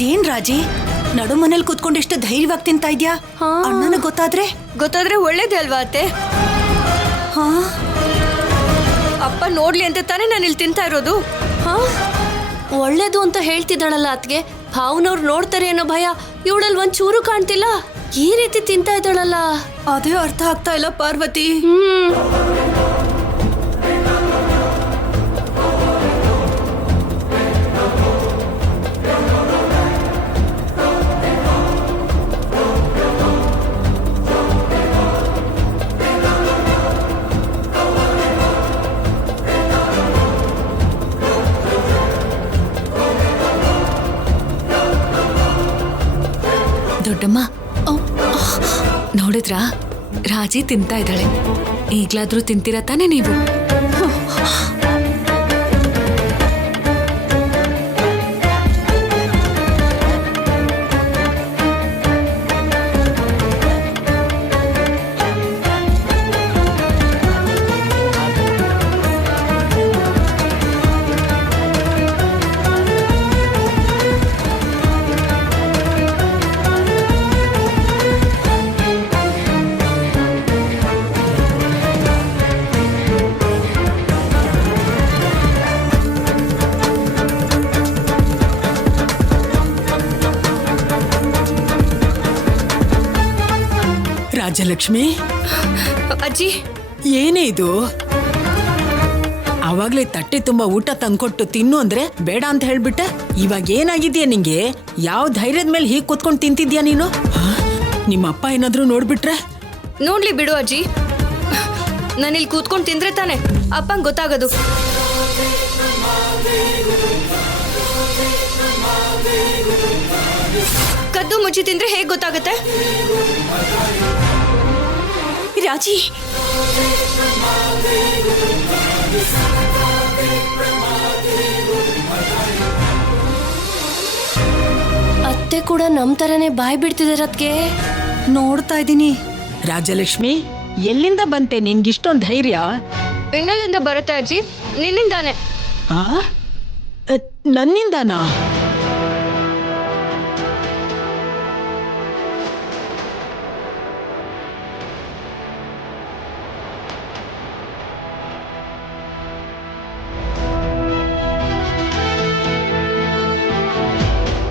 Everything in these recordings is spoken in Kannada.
ಇದೇನ್ ರಾಜಿ, ನಡು ಮನೇಲಿ ಕೂತ್ಕೊಂಡು ಎಷ್ಟು ಧೈರ್ಯವಾಗಿ ತಿಂತಾ ಇದ್ಯಾ? ಅಣ್ಣನ ಗೊತ್ತಾದ್ರೆ ಒಳ್ಳೇದೇ ಅಲ್ವಾ ಅತ್ತೆ? ಹಾ, ಅಪ್ಪ ನೋಡ್ಲಿ ಅಂತ ತಾನೇ ನಾನು ಇಲ್ಲಿ ತಿಂತಾ ಇರೋದು. ಒಳ್ಳೇದು ಅಂತ ಹೇಳ್ತಿದ್ದಾಳಲ್ಲ ಅತ್ಗೆ, ಭಾವನವ್ರು ನೋಡ್ತಾರೆ ಅನ್ನೋ ಭಯ ಇವಳಲ್ಲಿ ಒಂಚೂರು ಕಾಣ್ತಿಲ್ಲ. ಈ ರೀತಿ ತಿಂತಾ ಇದ್ದಾಳಲ್ಲ, ಅದೇ ಅರ್ಥ ಆಗ್ತಾ ಇಲ್ಲ ಪಾರ್ವತಿ. ದೊಡ್ಡಮ್ಮ, ನೋಡಿದ್ರಾ, ರಾಜಿ ತಿಂತಾ ಇದ್ದಾಳೆ. ಈಗ್ಲಾದ್ರೂ ತಿಂತೀರಾ ತಾನೇ ನೀವು? ರಾಜಲಕ್ಷ್ಮಿ, ಅಜ್ಜಿ, ಏನೇ ಇದು? ಅವಾಗ್ಲೇ ತಟ್ಟೆ ತುಂಬಾ ಊಟ ತಂದ್ಕೊಟ್ಟು ತಿನ್ನು ಅಂದ್ರೆ ಬೇಡ ಅಂತ ಹೇಳ್ಬಿಟ್ಟೆ. ಇವಾಗ ಏನಾಗಿದ್ಯಾ ನಿಂಗೆ? ಯಾವ ಧೈರ್ಯದ ಮೇಲೆ ಹೀಗೆ ಕೂತ್ಕೊಂಡು ತಿಂತಿದ್ಯಾ ನೀನು? ನಿಮ್ಮ ಅಪ್ಪ ಏನಾದ್ರೂ ನೋಡ್ಬಿಟ್ರೆ? ನೋಡ್ಲಿ ಬಿಡು ಅಜ್ಜಿ, ನಾನಿಲ್ಲಿ ಕೂತ್ಕೊಂಡು ತಿಂದ್ರೆ ತಾನೆ ಅಪ್ಪಂಗೆ ಗೊತ್ತಾಗೋದು. ಕದ್ದು ಮುಚ್ಚಿ ತಿಂದ್ರೆ ಹೇಗೆ ಗೊತ್ತಾಗತ್ತೆ? ರಾಜಿ, ಅತ್ತೆ ಕೂಡ ನಮ್ ತರನೇ ಬಾಯ್ ಬಿಡ್ತಿದಾರೆ ಅದ್ಕೆ. ನೋಡ್ತಾ ಇದ್ದೀನಿ. ರಾಜಲಕ್ಷ್ಮಿ, ಎಲ್ಲಿಂದ ಬಂತೆ ನಿನ್ಗಿಷ್ಟೊಂದು ಧೈರ್ಯ? ಬೆಂಗಳೂರಿಂದ ಬರುತ್ತೆ ಅಜ್ಜಿ, ನಿನ್ನಿಂದಾನೆ. ನನ್ನಿಂದಾನಾ?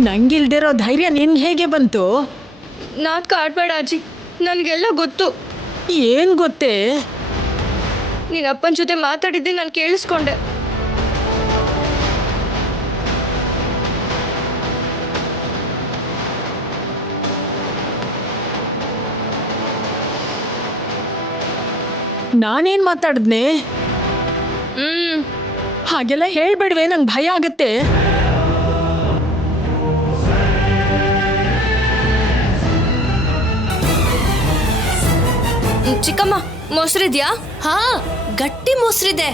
ನಂಗಿಲ್ದಿರೋ ಧೈರ್ಯ ನಿನ್ಗೆ ಹೇಗೆ ಬಂತು? ನಾಟಕ ಆಡ್ಬೇಡ ಅಜ್ಜಿ, ನನಗೆಲ್ಲ ಗೊತ್ತು. ಏನ್ ಗೊತ್ತೇ? ನೀನ್ ಅಪ್ಪನ ಜೊತೆ ಮಾತಾಡಿದ್ದೆ ನಾನು ಕೇಳಿಸ್ಕೊಂಡೆ. ನಾನೇನ್ ಮಾತಾಡಿದ್ನೆ? ಹಾಗೆಲ್ಲ ಹೇಳ್ಬೇಡ್ವೆ, ನಂಗೆ ಭಯ ಆಗತ್ತೆ. ಚಿಕ್ಕಮ್ಮ, ಮೊಸರಿದ್ಯಾ? ಹಾ, ಗಟ್ಟಿ ಮೊಸರಿದೆ.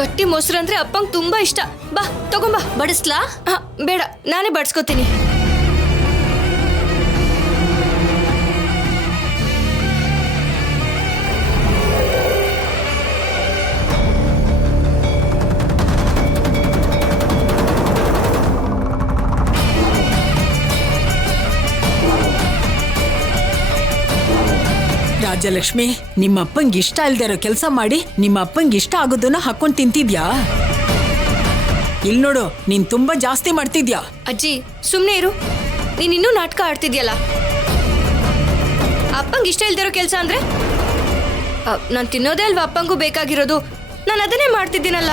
ಗಟ್ಟಿ ಮೊಸರು ಅಂದ್ರೆ ಅಪ್ಪಂಗೆ ತುಂಬಾ ಇಷ್ಟ. ಬಾ ತಗೊಂಬಾ. ಬಡಿಸ್ಲಾ? ಬೇಡ, ನಾನೇ ಬಡ್ಸ್ಕೊತೀನಿ. ರಾಜಲಕ್ಷ್ಮಿ, ನಿಮ್ಮ ಅಪ್ಪಂಗೆ ಇಷ್ಟ ಇಲ್ದೇ ಇರೋ ಕೆಲಸ ಮಾಡಿ ನಿಮ್ಮ ಅಪ್ಪಂಗೆ ಇಷ್ಟ ಆಗೋದನ್ನ ಹಾಕೊಂಡು ತಿಂತಿದ್ಯಾ? ಇಲ್ಲಿ ನೋಡು, ನೀನ್ ತುಂಬಾ ಜಾಸ್ತಿ ಮಾಡ್ತಿದ್ಯಾ. ಅಜ್ಜಿ, ಸುಮ್ಮನೆ ಇರು. ನೀನ್ ಇನ್ನೂ ನಾಟಕ ಆಡ್ತಿದ್ಯಲ್ಲ. ಅಪ್ಪಂಗೆ ಇಷ್ಟ ಇಲ್ದಿರೋ ಕೆಲಸ ಅಂದ್ರೆ ನಾನು ತಿನ್ನೋದೇ ಅಲ್ವಾ ಅಪ್ಪಂಗೂ ಬೇಕಾಗಿರೋದು. ನಾನು ಅದನ್ನೇ ಮಾಡ್ತಿದ್ದೀನಲ್ಲ.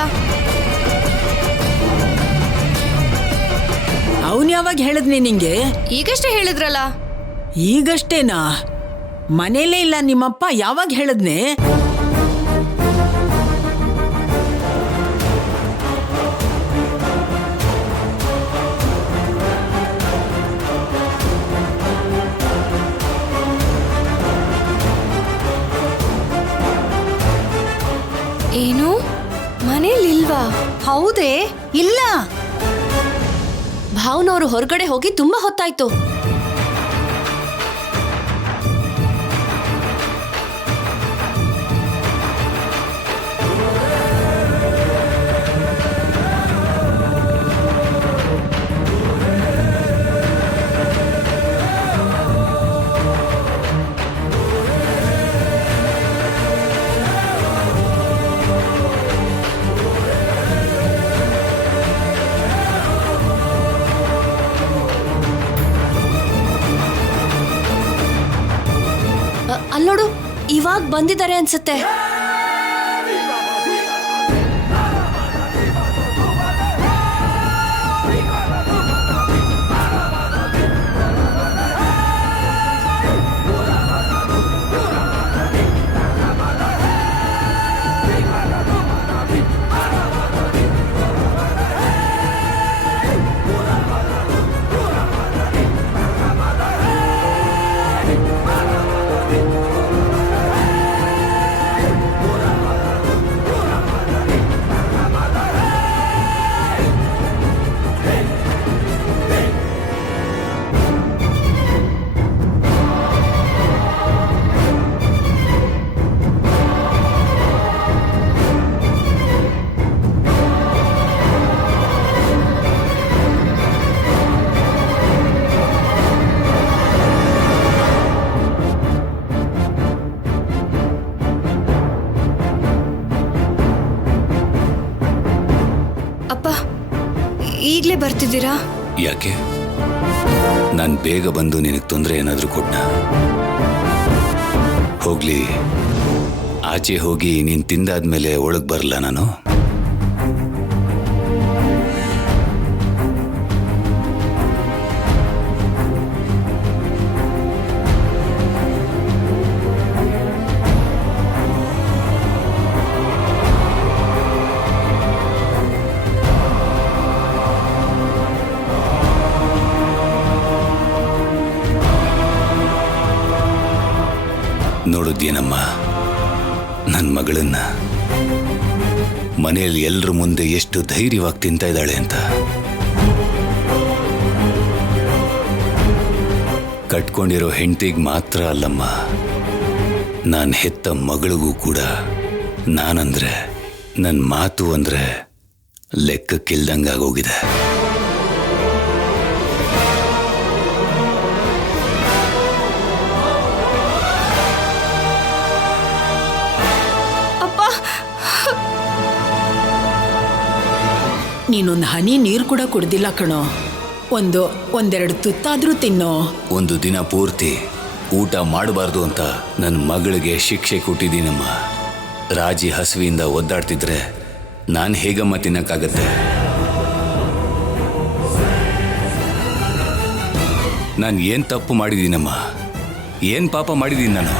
ಅವನ್ ಯಾವಾಗ ಹೇಳಿದ್ನಿ ನಿಂಗೆ? ಈಗಷ್ಟೇ ಹೇಳಿದ್ರಲ್ಲ. ಈಗಷ್ಟೇನಾ? ಮನೇಲೇ ಇಲ್ಲ ನಿಮ್ಮಪ್ಪ, ಯಾವಾಗ ಹೇಳಿದ್ನೆ? ಏನು, ಮನೇಲಿಲ್ವಾ? ಹೌದೇ? ಇಲ್ಲ. ಭಾವನವರು ಹೊರಗಡೆ ಹೋಗಿ ತುಂಬಾ ಹೊತ್ತಾಯ್ತು. ಇವಾಗ ಬಂದಿದ್ದಾರೆ ಅನ್ಸುತ್ತೆ. ಅಪ್ಪ ಈಗಲೇ ಬರ್ತಿದ್ದೀರಾ? ಯಾಕೆ? ನಾನು ಬೇಗ ಬಂದು ನಿನಗೆ ತೊಂದರೆ ಏನಾದರೂ ಕೊಟ್ಟ? ಹೋಗ್ಲಿ, ಆಚೆ ಹೋಗಿ ನೀನು ತಿಂದಾದ್ಮೇಲೆ ಒಳಗೆ ಬರಲ್ಲ ನಾನು? ನೋಡಿದ್ಯೇನಮ್ಮ ನನ್ನ ಮಗಳನ್ನ? ಮನೆಯಲ್ಲಿ ಎಲ್ಲರ ಮುಂದೆ ಎಷ್ಟು ಧೈರ್ಯವಾಗಿ ತಿಂತಾ ಇದ್ದಾಳೆ ಅಂತ. ಕಟ್ಕೊಂಡಿರೋ ಹೆಂಡತಿಗೆ ಮಾತ್ರ ಅಲ್ಲಮ್ಮ, ನಾನು ಹೆತ್ತ ಮಗಳಿಗೂ ಕೂಡ ನಾನಂದ್ರೆ, ನನ್ನ ಮಾತು ಅಂದ್ರೆ ಲೆಕ್ಕಕ್ಕಿಲ್ದಂಗಾಗೋಗಿದೆ. ನೀನೊಂದು ಹನಿ ನೀರು ಕೂಡ ಕುಡ್ದಿಲ್ಲ ಕಣೋ. ಒಂದೆರಡು ತುತ್ತಾದ್ರೂ ತಿನ್ನೋ. ಒಂದು ದಿನ ಪೂರ್ತಿ ಊಟ ಮಾಡಬಾರ್ದು ಅಂತ ನನ್ನ ಮಗಳಿಗೆ ಶಿಕ್ಷೆ ಕೊಟ್ಟಿದ್ದೀನಮ್ಮ. ರಾಜಿ ಹಸುವಿಂದ ಒದ್ದಾಡ್ತಿದ್ರೆ ನಾನು ಹೇಗಮ್ಮ ತಿನ್ನಕ್ಕಾಗತ್ತೆ? ನಾನು ಏನು ತಪ್ಪು ಮಾಡಿದ್ದೀನಮ್ಮ? ಏನು ಪಾಪ ಮಾಡಿದ್ದೀನಿ ನಾನು?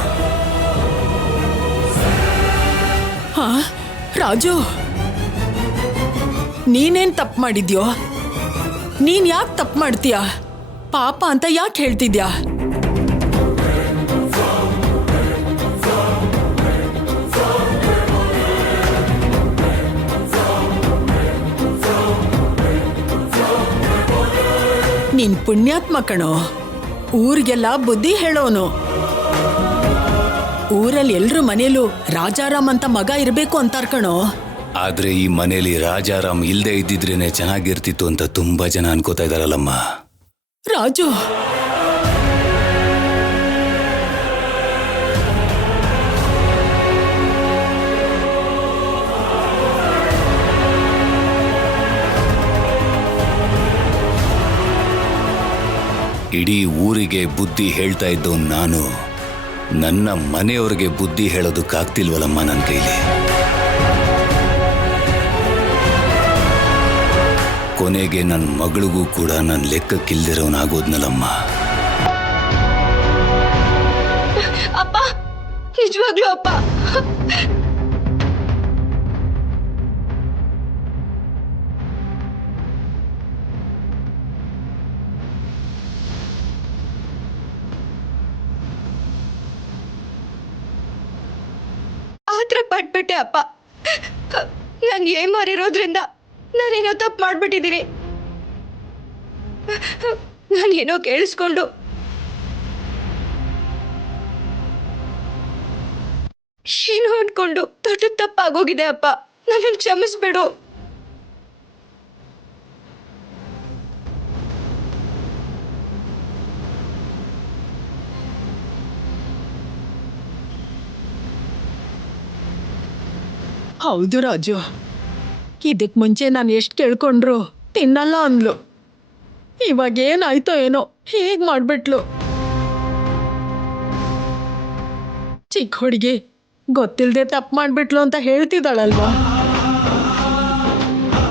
ಹಾ ರಾಜು, ನೀನೇನ್ ತಪ್ಪು ಮಾಡಿದ್ಯೋ? ನೀನ್ ಯಾಕೆ ತಪ್ಪು ಮಾಡ್ತೀಯ? ಪಾಪ ಅಂತ ಯಾಕೆ ಹೇಳ್ತಿದ್ಯಾ? ನೀನ್ ಪುಣ್ಯಾತ್ಮ ಕಣೋ, ಊರಿಗೆಲ್ಲ ಬುದ್ಧಿ ಹೇಳೋನು. ಊರಲ್ಲಿ ಎಲ್ರ ಮನೇಲೂ ರಾಜಾರಾಮ್ ಅಂತ ಮಗ ಇರ್ಬೇಕು ಅಂತಾರ್ ಕಣೋ. ಆದ್ರೆ ಈ ಮನೇಲಿ ರಾಜಾರಾಮ್ ಇಲ್ದೇ ಇದ್ದಿದ್ರೇನೆ ಚೆನ್ನಾಗಿರ್ತಿತ್ತು ಅಂತ ತುಂಬಾ ಜನ ಅನ್ಕೋತಾ ಇದಾರಲ್ಲಮ್ಮ. ರಾಜು, ಇಡೀ ಊರಿಗೆ ಬುದ್ಧಿ ಹೇಳ್ತಾ ಇದ್ದವ್ ನಾನು, ನನ್ನ ಮನೆಯವ್ರಿಗೆ ಬುದ್ಧಿ ಹೇಳೋದಕ್ಕಾಗ್ತಿಲ್ವಲ್ಲಮ್ಮ ನನ್ನ ಕೈಲಿ. ಕೊನೆಗೆ ನನ್ನ ಮಗಳಿಗೂ ಕೂಡ ನನ್ನ ಲೆಕ್ಕಕ್ಕಿಲ್ದಿರೋನಾಗೋದ್ನಲ್ಲಮ್ಮ. ಅಪ್ಪ, ನಿಜವಾಗ್ಲೂ ಅಪ್ಪ. ಆತರ ಪಟ್ಬಿಟ್ಟೆ ಅಪ್ಪ. ನಾನು ಏನ್ ಮಾರಿರೋದ್ರಿಂದ ನಾನೇನೋ ತಪ್ಪು ಮಾಡ್ಬಿಟ್ಟಿದ್ದೀನಿ. ನಾನೇನೋ ಕೇಳಿಸ್ಕೊಂಡು ಏನೋ ಅನ್ಕೊಂಡು ದೊಡ್ಡ ತಪ್ಪಾಗೋಗಿದೆ ಅಪ್ಪ. ನನ್ನನ್ನು ಕ್ಷಮಿಸ್ಬೇಡು. ಹೌದು ರಾಜು, ಇದಕ್ಕೆ ಮುಂಚೆ ನಾನು ಎಷ್ಟು ಕೇಳ್ಕೊಂಡ್ರು ತಿನ್ನಲ್ಲ ಅಂದ್ಲು. ಇವಾಗ ಏನಾಯ್ತೋ ಏನೋ ಹೀಗೆ ಮಾಡ್ಬಿಟ್ಲು. ಚಿಕ್ಕ ಹುಡುಗಿ ಗೊತ್ತಿಲ್ಲದೆ ತಪ್ಪು ಮಾಡ್ಬಿಟ್ಲು ಅಂತ ಹೇಳ್ತಿದ್ದಾಳಲ್ವಾ?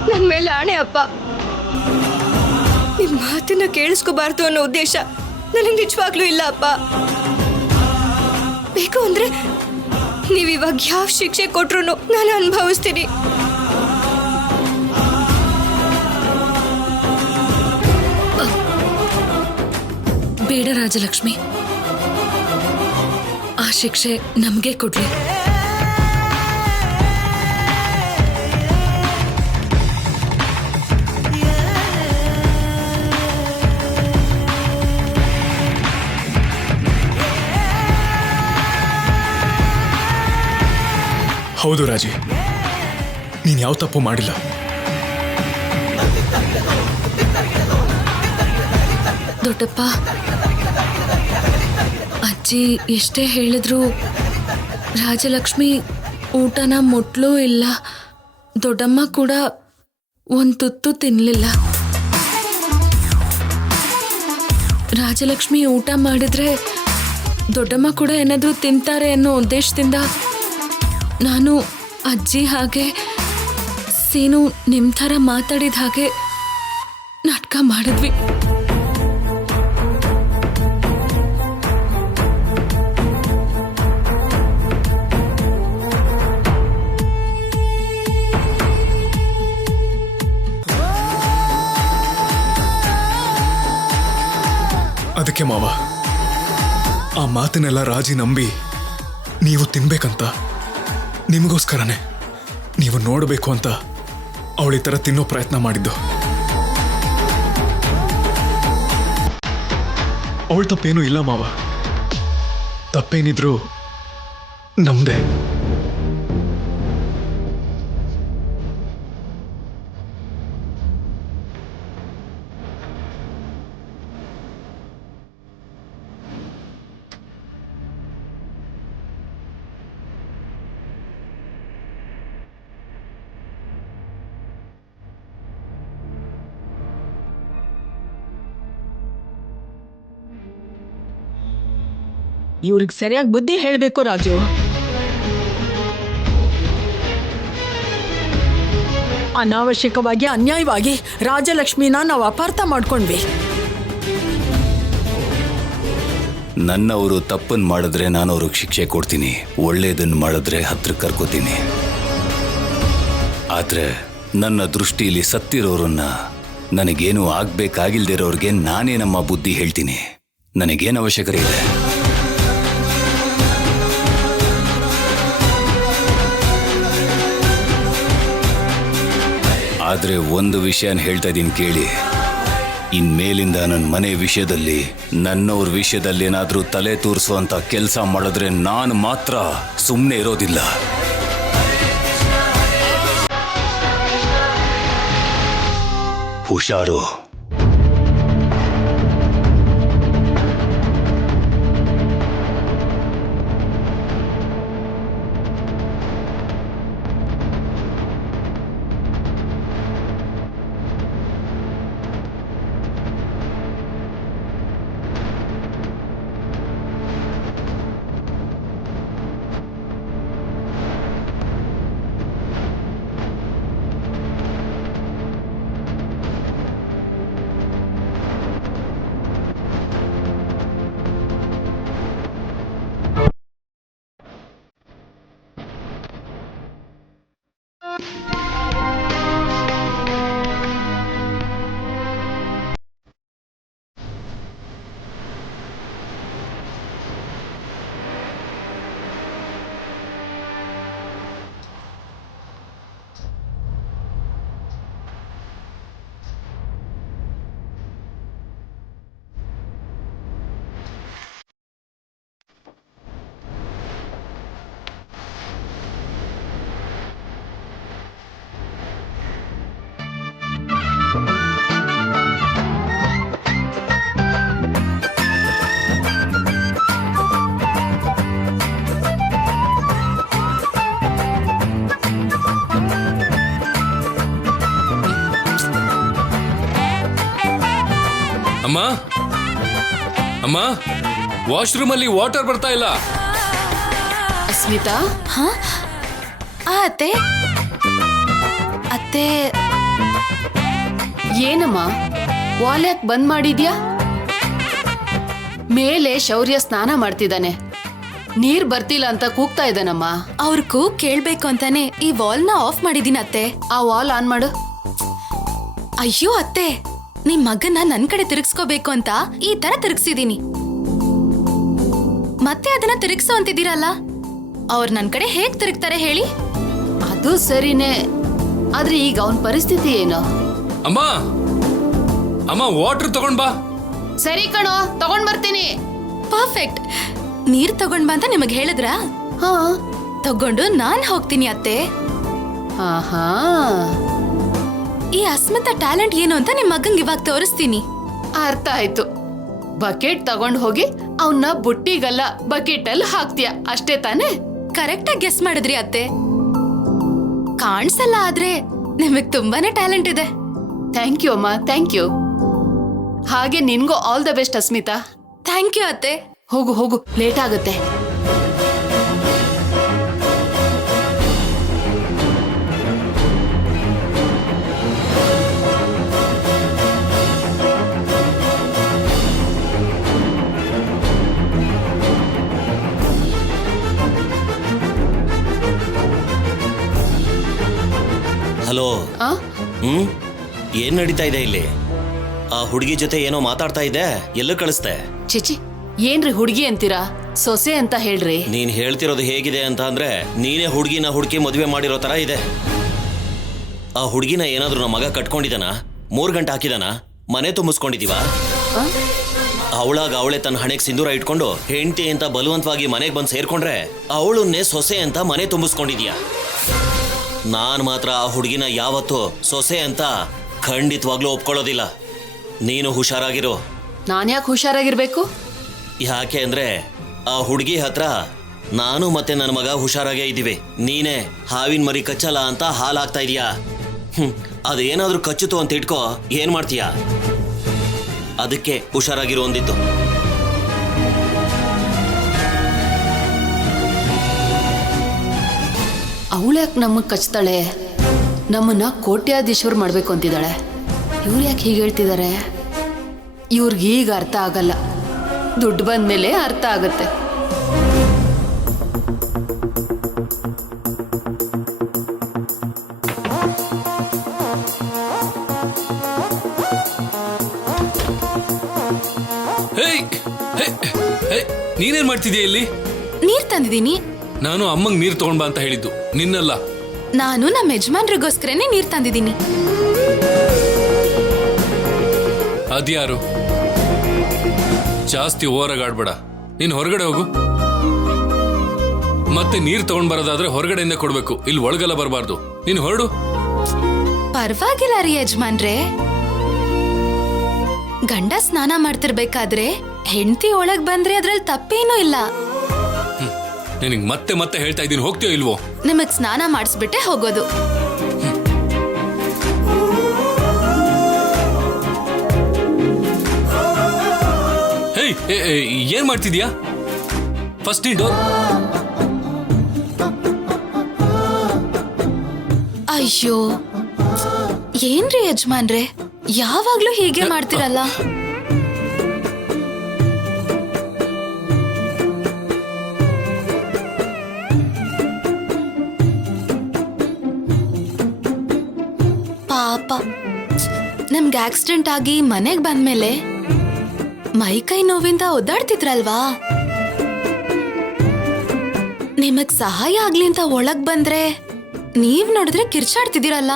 ನನ್ನ ಮೇಲೆ ಆಣೆ ಅಪ್ಪ, ನಿಮ್ಮ ಮಾತನ್ನ ಕೇಳಿಸ್ಕೋಬಾರ್ದು ಅನ್ನೋ ಉದ್ದೇಶ ನನಗೆ ನಿಜವಾಗ್ಲೂ ಇಲ್ಲ ಅಪ್ಪ. ಬೇಕು ಅಂದ್ರೆ ನೀವಿವಾಗ ಯಾವ ಶಿಕ್ಷೆ ಕೊಟ್ರು ನಾನು ಅನುಭವಿಸ್ತೀನಿ. ಬೇಡ ರಾಜಲಕ್ಷ್ಮಿ, ಆ ಶಿಕ್ಷೆ ನಮ್ಗೆ ಕೊಡ್ಲಿ. ಹೌದು ರಾಜಿ, ನೀನ್ ಯಾವ ತಪ್ಪು ಮಾಡಿಲ್ಲ. ದೊಡ್ಡಪ್ಪ, ಅಜ್ಜಿ ಎಷ್ಟೇ ಹೇಳಿದ್ರು ರಾಜಲಕ್ಷ್ಮಿ ಊಟನ ಮುಟ್ಲೂ ಇಲ್ಲ. ದೊಡ್ಡಮ್ಮ ಕೂಡ ಒಂದು ತುತ್ತು ತಿನ್ನಲಿಲ್ಲ. ರಾಜಲಕ್ಷ್ಮಿ ಊಟ ಮಾಡಿದ್ರೆ ದೊಡ್ಡಮ್ಮ ಕೂಡ ಏನಾದರೂ ತಿಂತಾರೆ ಅನ್ನೋ ಉದ್ದೇಶದಿಂದ ನಾನು ಅಜ್ಜಿ ಹಾಗೆ ಸೀನು ನಿಮ್ಮ ಥರ ಮಾತಾಡಿದ ಹಾಗೆ ನಾಟಕ ಮಾಡಿದ್ವಿ. ಅದಕ್ಕೆ ಮಾವ, ಆ ಮಾತನ್ನೆಲ್ಲ ರಾಜಿ ನಂಬಿ ನೀವು ತಿನ್ಬೇಕಂತ, ನಿಮಗೋಸ್ಕರನೇ ನೀವು ನೋಡಬೇಕು ಅಂತ ಅವಳ ಈ ಥರ ತಿನ್ನೋ ಪ್ರಯತ್ನ ಮಾಡಿದ್ದು. ಅವಳ ತಪ್ಪೇನೂ ಇಲ್ಲ ಮಾವ, ತಪ್ಪೇನಿದ್ರು ನಮ್ದೇ. ಇವ್ರಿಗೆ ಸರಿಯಾಗಿ ಬುದ್ಧಿ ಹೇಳಬೇಕು ರಾಜು. ಅನಾವಶ್ಯಕವಾಗಿ ಅನ್ಯಾಯವಾಗಿ ರಾಜಲಕ್ಷ್ಮಿನ ನಾವು ಅಪಾರ್ಥ ಮಾಡ್ಕೊಂಡ್ವಿ. ನನ್ನವರು ತಪ್ಪನ್ನು ಮಾಡಿದ್ರೆ ನಾನು ಅವ್ರಿಗೆ ಶಿಕ್ಷೆ ಕೊಡ್ತೀನಿ, ಒಳ್ಳೇದನ್ನು ಮಾಡಿದ್ರೆ ಹತ್ರ ಕರ್ಕೋತೀನಿ. ಆದ್ರೆ ನನ್ನ ದೃಷ್ಟಿಯಲ್ಲಿ ಸತ್ತಿರೋರನ್ನ, ನನಗೇನು ಆಗ್ಬೇಕಾಗಿಲ್ದಿರೋರ್ಗೆ ನಾನೇ ನಮ್ಮ ಬುದ್ಧಿ ಹೇಳ್ತೀನಿ. ನನಗೇನು ಅವಶ್ಯಕತೆ ಇದೆ? ಆದ್ರೆ ಒಂದು ವಿಷಯನ ಹೇಳ್ತಾ ಇದ್ದೀನಿ ಕೇಳಿ. ಇನ್ಮೇಲಿಂದ ನನ್ನ ಮನೆ ವಿಷಯದಲ್ಲಿ, ನನ್ನವ್ರ ವಿಷಯದಲ್ಲಿ ಏನಾದ್ರೂ ತಲೆ ತೂರಿಸುವಂತ ಕೆಲಸ ಮಾಡಿದ್ರೆ ನಾನು ಮಾತ್ರ ಸುಮ್ಮನೆ ಇರೋದಿಲ್ಲ. ಹುಷಾರು. ಅಮ್ಮ, ಅಮ್ಮ, ವಾಶ್ರೂಮ್ ಅಲ್ಲಿ ವಾಟರ್ ಬರ್ತಾ ಇಲ್ಲ. ಅಸ್ಮಿತಾ, ಹಾ ಅತ್ತೆ ಅತ್ತೆ ಏನಮ್ಮ ವಾಲ್ ಯಾಕೆ ಬಂದ್ ಮಾಡಿದ್ಯಾ? ಮೇಲೆ ಶೌರ್ಯ ಸ್ನಾನ ಮಾಡ್ತಿದ್ದಾನೆ, ನೀರ್ ಬರ್ತಿಲ್ಲ ಅಂತ ಕೂಗ್ತಾ ಇದ್ದಾನಮ್ಮ. ಅವ್ರ ಕೂಗ್ ಕೇಳ್ಬೇಕು ಅಂತಾನೆ ಈ ವಾಲ್ನ ಆಫ್ ಮಾಡಿದೀನಿ ಅತ್ತೆ. ಆ ವಾಲ್ ಆನ್ ಮಾಡು. ಅಯ್ಯೋ ಅತ್ತೆ, ನಿಮ್ ಮಗನ ನನ್ ಕಡೆ ತಿರುಗಿಸ್ಕೋಬೇಕು ಅಂತ ಈ ತರ ತಿರುಗಿಸಿದೀನಿ. ಮತ್ತೆ ಅದನ್ನ ತಿರುಗಿಸೋ ಅಂತಿದ್ದೀರಲ್ಲ, ಅವ್ರು ನನ್ ಕಡೆ ಹೇಗ್ ತಿರುಗ್ತಾರೆ ಹೇಳಿ? ಅದು ಸರಿನೇ, ಆದ್ರೆ ಈಗ ಅವನ್ ಪರಿಸ್ಥಿತಿ ಏನು? ಅಮ್ಮ ಅಮ್ಮ ವಾಟರ್ ತಗೊಂಡ್ ಬಾ. ಸರಿ ಕಣೋ, ತಗೊಂಡ್ ಬರ್ತೀನಿ. ಪರ್ಫೆಕ್ಟ್. ನೀರ್ ತಗೊಂಡ್ ಬಾ ಅಂತ ನಿಮಗ್ ಹೇಳಿದ್ರಾ? ಹಾ, ತಗೊಂಡು ನಾನ್ ಹೋಗ್ತೀನಿ ಅತ್ತೆ. ಆಹಾ, ಈ ಅಸ್ಮಿತಾ ಟ್ಯಾಲೆಂಟ್ ಏನು ಅಂತ ನಿಮ್ ಮಗಂಗ್ ಇವಾಗ ತೋರಿಸ್ತೀನಿ. ಅರ್ಥ ಆಯ್ತು. ಬಕೆಟ್ ತಗೊಂಡ್ ಹೋಗಿ ಅವನ್ನ ಬುಟ್ಟಿಗಲ್ಲ ಬಕೆಟ್ ಅಲ್ಲಿ ಹಾಕ್ತೀಯ, ಅಷ್ಟೇ ತಾನೇ? ಕರೆಕ್ಟ್ ಆಗಿ ಗೆಸ್ ಮಾಡಿದ್ರಿ ಅತ್ತೆ. ಕಾಣಿಸಲ್ಲ, ಆದ್ರೆ ನಿಮಗ್ ತುಂಬಾನೇ ಟ್ಯಾಲೆಂಟ್ ಇದೆ. ಥ್ಯಾಂಕ್ ಯು ಅಮ್ಮ, ಥ್ಯಾಂಕ್ ಯು. ಹಾಗೆ ನಿನ್ಗೂ all the best Asmita. Thank you ಅತ್ತೆ. ಹೋಗು ಹೋಗು, ಲೇಟ್ ಆಗುತ್ತೆ. ಹಲೋ. ಆ? ಏನ್ ನಡೀತಾ ಇದೆ ಇಲ್ಲಿ? ಆ ಹುಡುಗಿ ಜೊತೆ ಏನೋ ಮಾತಾಡ್ತಾ ಇದೆ, ಎಲ್ಲ ಕಳಿಸ್ದೆ? ಚಿಚಿ, ಏನ್ರಿ ಹುಡುಗಿ ಅಂತೀರಾ? ಸೊಸೆ ಅಂತ ಹೇಳ್ರಿ. ನೀನ್ ಹೇಳ್ತಿರೋದು ಹೇಗಿದೆ ಅಂತ ಅಂದ್ರೆ, ನೀನೇ ಹುಡುಗಿನ ಹುಡುಕಿ ಮದುವೆ ಮಾಡಿರೋ ತರ ಇದೆ. ಆ ಹುಡುಗಿನ ಏನಾದ್ರೂ ನಮ್ಮ ಮಗ ಕಟ್ಕೊಂಡಿದಾನ? 3 ಗಂಟೆ ಹಾಕಿದಾನ? ಮನೆ ತುಂಬಿಸ್ಕೊಂಡಿದೀವ? ಅವಳಾಗ ಅವಳೆ ತನ್ನ ಹಣೆಗೆ ಸಿಂಧೂರ ಇಟ್ಕೊಂಡು ಹೆಂಡತಿ ಅಂತ ಬಲವಂತವಾಗಿ ಮನೆಗೆ ಬಂದು ಸೇರ್ಕೊಂಡ್ರೆ ಅವಳನ್ನೇ ಸೊಸೆ ಅಂತ ಮನೆ ತುಂಬಿಸ್ಕೊಂಡಿದ್ಯಾ? ನಾನ್ ಮಾತ್ರ ಆ ಹುಡುಗಿನ ಯಾವತ್ತೂ ಸೊಸೆ ಅಂತ ಖಂಡಿತವಾಗ್ಲೂ ಒಪ್ಕೊಳ್ಳೋದಿಲ್ಲ. ನೀನು ಹುಷಾರಾಗಿರು. ನಾನ್ಯಾಕೆ ಹುಷಾರಾಗಿರ್ಬೇಕು? ಯಾಕೆ ಅಂದ್ರೆ ಆ ಹುಡುಗಿ ಹತ್ರ ನಾನು ಮತ್ತೆ ನನ್ನ ಮಗ ಹುಷಾರಾಗೇ ಇದ್ದೀವಿ. ನೀನೇ ಹಾವಿನ ಮರಿ ಕಚ್ಚಲ್ಲ ಅಂತ ಹಾಲು ಹಾಕ್ತಾ ಇದೀಯಾ. ಅದೇನಾದ್ರೂ ಕಚ್ಚುತ್ತು ಅಂತ ಇಟ್ಕೋ, ಏನ್ ಮಾಡ್ತೀಯ? ಅದಕ್ಕೆ ಹುಷಾರಾಗಿರು ಅಂದಿದ್ದು. ಅವಳ್ಯಾಕೆ ನಮಗ್ ಕಚ್ತಾಳೆ? ನಮ್ಮನ್ನ ಕೋಟ್ಯಾಧೀಶ್ವರ್ ಮಾಡ್ಬೇಕು ಅಂತಿದ್ದಾಳೆ. ಇವ್ರು ಯಾಕೆ ಹೀಗೆ ಹೇಳ್ತಿದ್ದಾರೆ? ಇವ್ರಿಗೀಗ ಅರ್ಥ ಆಗಲ್ಲ, ದುಡ್ಡು ಬಂದ್ಮೇಲೆ ಅರ್ಥ ಆಗತ್ತೆ. ನೀನೇನ್ ಮಾಡ್ತಿದ್ಯಾ ಇಲ್ಲಿ? ನೀರ್ ತಂದಿದೀನಿ. ನಾನು ಅಮ್ಮಂಗ್ ನೀರ್ ತಗೊಂಡ್ ಬಾ ಅಂತ ಹೇಳಿದ್ದು, ನಿನ್ನಲ್ಲ. ನಾನು ನಮ್ಮ ಯಜಮಾನ್ರಿಗೋಸ್ಕರನೇ ನೀರ್ ತಂದಿದ್ದೀನಿ. ಅದ್ಯಾರು? ಜಾಸ್ತಿ ಓವರಾಗಾಡ್ಬೇಡ. ನೀನ್ ಹೊರಗಡೆ ಹೋಗು. ಮತ್ತೆ ನೀರ್ ತಗೊಂಡ್ ಬರೋದಾದ್ರೆ ಹೊರಗಡೆಯಿಂದ ಕೊಡ್ಬೇಕು, ಇಲ್ಲಿ ಒಳಗೆಲ್ಲ ಬರಬಾರ್ದು. ನೀನ್ ಹೊರಡು. ಪರವಾಗಿಲ್ಲ ರೀ ಯಜಮಾನ್ರೆ. ಗಂಡ ಸ್ನಾನ ಮಾಡ್ತಿರ್ಬೇಕಾದ್ರೆ ಹೆಂಡತಿ ಒಳಗ್ ಬಂದ್ರೆ ಅದ್ರಲ್ಲಿ ತಪ್ಪೇನೂ ಇಲ್ಲ. ನಿನಗ್ ಮತ್ತೆ ಮತ್ತೆ ಹೇಳ್ತಾ ಇದ್ದೀನಿ, ಹೋಗ್ತೀಯೋ ಇಲ್ವೋ? ನಿಮಗ್ ಸ್ನಾನ ಮಾಡಿಸ್ಬಿಟ್ಟೆ ಹೋಗೋದು. ಏನ್ ಮಾಡ್ತಿದ್ಯಾ? ಫಸ್ಟ್ ಈ ಡೋರ್. ಅಯ್ಯೋ, ಏನ್ರಿ ಯಜಮಾನ್ರೆ, ಯಾವಾಗ್ಲೂ ಹೀಗೆ ಮಾಡ್ತಿರಲ್ಲ. ಪಾಪ, ನಮ್ಗೆ ಆಕ್ಸಿಡೆಂಟ್ ಆಗಿ ಮನೆಗ್ ಬಂದ್ಮೇಲೆ ಮೈ ಕೈ ನೋವಿಂದ ಒದ್ದಾಡ್ತಿದ್ರಲ್ವಾ? ನಿಮಗ್ ಸಹಾಯ ಆಗ್ಲಿ ಅಂತ ಒಳಗ್ ಬಂದ್ರೆ ನೀವ್ ನೋಡಿದ್ರೆ ಕಿರ್ಚಾಡ್ತಿದ್ದೀರಲ್ಲ.